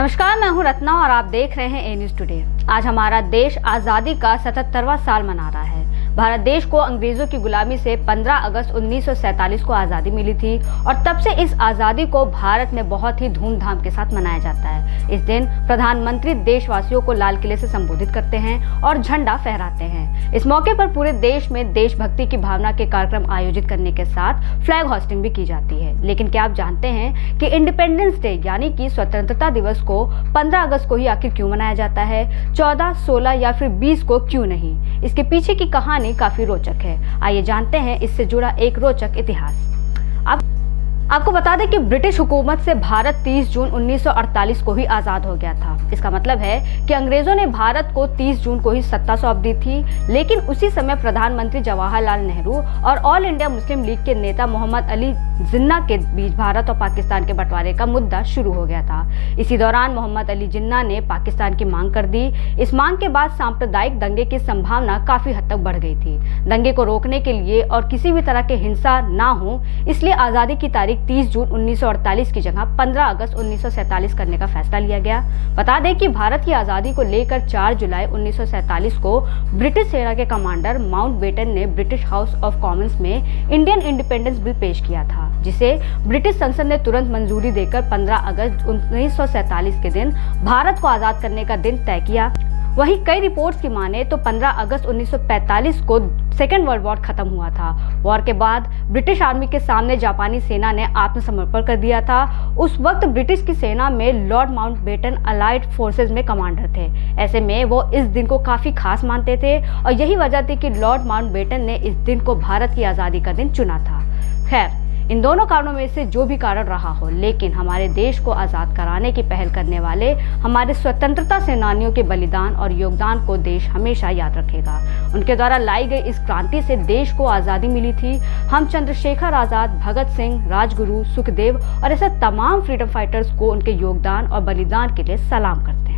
नमस्कार, मैं हूं रत्ना और आप देख रहे हैं ए न्यूज टुडे। आज हमारा देश आजादी का 77वां साल मना रहा है। भारत देश को अंग्रेजों की गुलामी से 15 अगस्त 1947 को आजादी मिली थी और तब से इस आजादी को भारत में बहुत ही धूमधाम के साथ मनाया जाता है। इस दिन प्रधानमंत्री देशवासियों को लाल किले से संबोधित करते हैं और झंडा फहराते हैं। इस मौके पर पूरे देश में देशभक्ति की भावना के कार्यक्रम आयोजित करने के साथ फ्लैग होस्टिंग भी की जाती है। लेकिन क्या आप जानते हैं कि इंडिपेंडेंस डे यानी कि स्वतंत्रता दिवस को 15 अगस्त को ही आखिर क्यों मनाया जाता है? 14, 16 या फिर 20 को क्यों नहीं? इसके पीछे की कहानी काफी रोचक है। आइए जानते हैं इससे जुड़ा एक रोचक इतिहास। आपको बता दें कि ब्रिटिश हुकूमत से भारत 30 जून 1948 को ही आजाद हो गया था। इसका मतलब है कि अंग्रेजों ने भारत को 30 जून को ही सत्ता सौंप दी थी। लेकिन उसी समय प्रधानमंत्री जवाहरलाल नेहरू और ऑल इंडिया मुस्लिम लीग के नेता मोहम्मद अली जिन्ना के बीच भारत और पाकिस्तान के बंटवारे का मुद्दा शुरू हो गया था। इसी दौरान मोहम्मद अली जिन्ना ने पाकिस्तान की मांग कर दी। इस मांग के बाद सांप्रदायिक दंगे की संभावना काफी हद तक बढ़ गई थी। दंगे को रोकने के लिए और किसी भी तरह के हिंसा ना हो, इसलिए आजादी की तारीख 30 जून 1948 की जगह 15 अगस्त 1947 करने का फैसला लिया गया। बता दें कि भारत की आजादी को लेकर 4 जुलाई 1947 को ब्रिटिश सेना के कमांडर माउंटबेटन ने ब्रिटिश हाउस ऑफ कॉमन्स में इंडियन इंडिपेंडेंस बिल पेश किया था, जिसे ब्रिटिश संसद ने तुरंत मंजूरी देकर 15 अगस्त 1947 के दिन भारत को आजाद करने का दिन तय किया। वहीं कई रिपोर्ट्स की माने तो 15 अगस्त 1945 को सेकेंड वर्ल्ड वॉर खत्म हुआ था। वॉर के बाद ब्रिटिश आर्मी के सामने जापानी सेना ने आत्मसमर्पण कर दिया था। उस वक्त ब्रिटिश की सेना में लॉर्ड माउंटबेटन अलाइड फोर्सेस में कमांडर थे। ऐसे में वो इस दिन को काफी खास मानते थे और यही वजह थी कि लॉर्ड माउंटबेटन ने इस दिन को भारत की आजादी का दिन चुना था। खैर, इन दोनों कारणों में से जो भी कारण रहा हो, लेकिन हमारे देश को आजाद कराने की पहल करने वाले हमारे स्वतंत्रता सेनानियों के बलिदान और योगदान को देश हमेशा याद रखेगा। उनके द्वारा लाई गई इस क्रांति से देश को आजादी मिली थी। हम चंद्रशेखर आजाद, भगत सिंह, राजगुरु, सुखदेव और ऐसे तमाम फ्रीडम फाइटर्स को उनके योगदान और बलिदान के लिए सलाम करते हैं।